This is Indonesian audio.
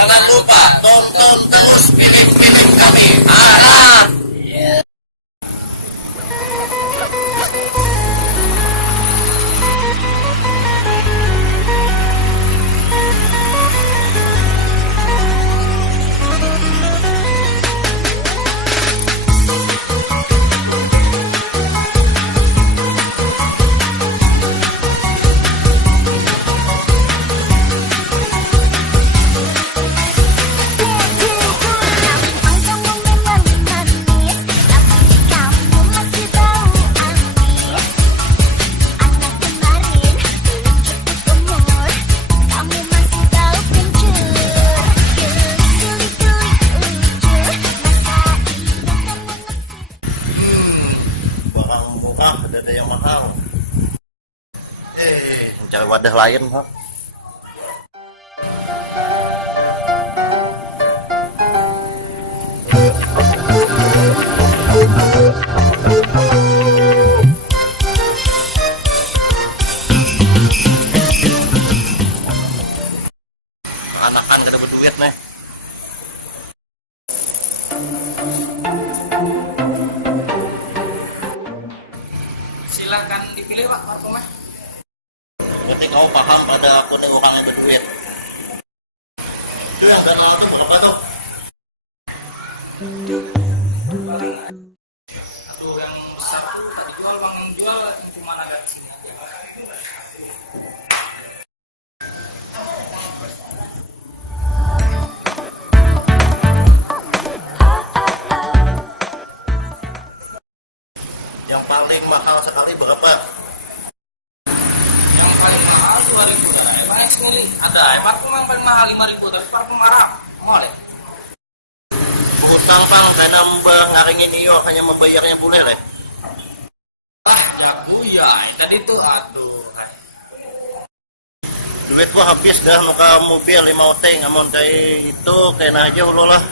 Jangan lupa tonton terus film-film kami. Harap. Ada yang mahal. Cari wadah lain, Pak. Anakan kada berduit nih. Silakan dipilih Pak parfumnya. Berarti kau paham pada aku nih orang yang berduit. Itu yang kenal tuh berapa tuh? Paling satu yang satu tadi jual bang yang jual cuma ada sini aja. Yang paling mahal sekali berapa? Yang paling mahal 2.000. Emang sekali ada parfum yang paling mahal 5.000 tapi parfum Arab mahal ya. Utang pang karena ngaringin iyo hanya membayarnya boleh deh. Ya buya tadi tuh aduh. Duit gua habis dah muka mobil 5 oteng amun kayak itu kena aja ulah lah.